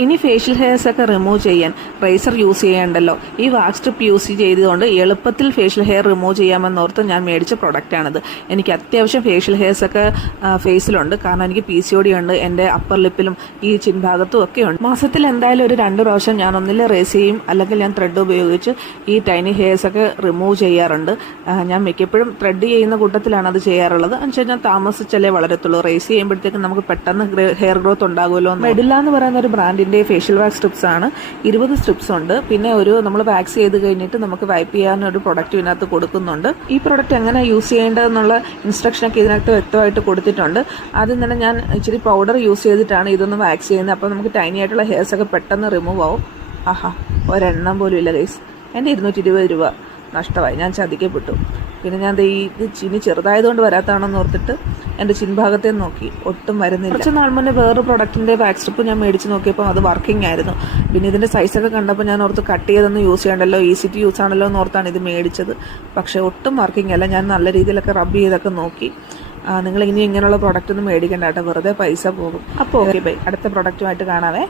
ഇനി facial hairs ഒക്കെ remove ചെയ്യാൻ റേസർ യൂസ് ചെയ്യേണ്ടല്ലോ. ഈ വാക്സ് സ്ട്രിപ്പ് യൂസ് ചെയ്തുകൊണ്ട് എളുപ്പത്തിൽ ഫേഷ്യൽ ഹെയർ റിമൂവ് ചെയ്യാമെന്നോർത്ത് ഞാൻ മേടിച്ച പ്രൊഡക്റ്റാണിത്. എനിക്ക് അത്യാവശ്യം ഫേഷ്യൽ ഹെയർസ് ഒക്കെ ഫേസിലുണ്ട്. കാരണം എനിക്ക് PCOD ഉണ്ട്, എൻ്റെ അപ്പർ ലിപ്പിലും ഈ ചിൻഭാഗത്തും ഒക്കെ ഉണ്ട്. മാസത്തിൽ എന്തായാലും ഒരു 2 പ്രാവശ്യം ഞാൻ ഒന്നിൽ റേസ് ചെയ്യും, അല്ലെങ്കിൽ ഞാൻ ത്രെഡ് ഉപയോഗിച്ച് ഈ ടൈനി ഹെയർസ് ഒക്കെ റിമൂവ് ചെയ്യാറുണ്ട്. ഞാൻ മിക്കപ്പോഴും ത്രെഡ് ചെയ്യുന്ന കൂട്ടത്തിലാണ് അത് ചെയ്യാറുള്ളത്. എന്നുവെച്ചാൽ ഞാൻ താമസിച്ചല്ലേ വളരത്തുള്ളൂ. റേസ് ചെയ്യുമ്പോഴത്തേക്കും നമുക്ക് പെട്ടെന്ന് ഹെയർ ഗ്രോത്ത് ഉണ്ടാകുമല്ലോ. മെഡില്ല എന്ന് പറയുന്ന ഒരു ബ്രാൻഡ് ഫേഷ്യൽ വാക്സ് സ്ട്രിപ്സ് ആണ്. 20 സ്ട്രിപ്സ് ഉണ്ട്. പിന്നെ നമ്മൾ വാക്സ് ചെയ്ത് കഴിഞ്ഞിട്ട് നമുക്ക് വൈപ്പ് ചെയ്യാനൊരു പ്രൊഡക്റ്റ് ഇതിനകത്ത് കൊടുക്കുന്നുണ്ട്. ഈ പ്രൊഡക്റ്റ് എങ്ങനെ യൂസ് ചെയ്യേണ്ടതെന്നുള്ള ഇൻസ്ട്രക്ഷനൊക്കെ ഇതിനകത്ത് വ്യക്തമായിട്ട് കൊടുത്തിട്ടുണ്ട്. ആദ്യം തന്നെ ഞാൻ ഇച്ചിരി പൗഡർ യൂസ് ചെയ്തിട്ടാണ് ഇതൊന്ന് വാക്സ് ചെയ്യുന്നത്. അപ്പോൾ നമുക്ക് ടൈനി ആയിട്ടുള്ള ഹെയർസ് ഒക്കെ പെട്ടെന്ന് റിമൂവ് ആവും. ഒരെണ്ണം പോലും ഇല്ല ഗൈസ്. എൻ്റെ 220 രൂപ നഷ്ടമായി. ഞാൻ ചതിക്കപ്പെട്ടു. പിന്നെ ഞാൻ ഇത് ചിനി ചെറുതായതുകൊണ്ട് വരാത്തതാണെന്ന് ഓർത്തിട്ട് എൻ്റെ ചിൻഭാഗത്തെ നോക്കി, ഒട്ടും വരുന്നില്ല. കുറച്ച് നാൾ മുന്നേ വേറൊരു പ്രൊഡക്റ്റിൻ്റെ വാക്സ് സ്ട്രിപ്പ് ഞാൻ മേടിച്ച് നോക്കിയപ്പോൾ അത് വർക്കിംഗ് ആയിരുന്നു. പിന്നെ ഇതിൻ്റെ സൈസൊക്കെ കണ്ടപ്പോൾ ഞാൻ ഓർത്ത് കട്ട് ചെയ്തൊന്നും യൂസ് ചെയ്യണ്ടല്ലോ, ഈസി ടു യൂസ് ആണല്ലോ എന്ന് ഓർത്താണ് ഇത് മേടിച്ചത്. പക്ഷേ ഒട്ടും വർക്കിംഗ് അല്ല. ഞാൻ നല്ല രീതിയിലൊക്കെ റബ്ബ് ചെയ്തൊക്കെ നോക്കി. നിങ്ങൾ ഇനി ഇങ്ങനെയുള്ള പ്രൊഡക്റ്റ് ഒന്നും മേടിക്കണ്ട കേട്ടോ, വെറുതെ പൈസ പോകും. അപ്പോൾ ഓക്കെ ബൈ, അടുത്ത പ്രൊഡക്റ്റുമായിട്ട് കാണാവേ.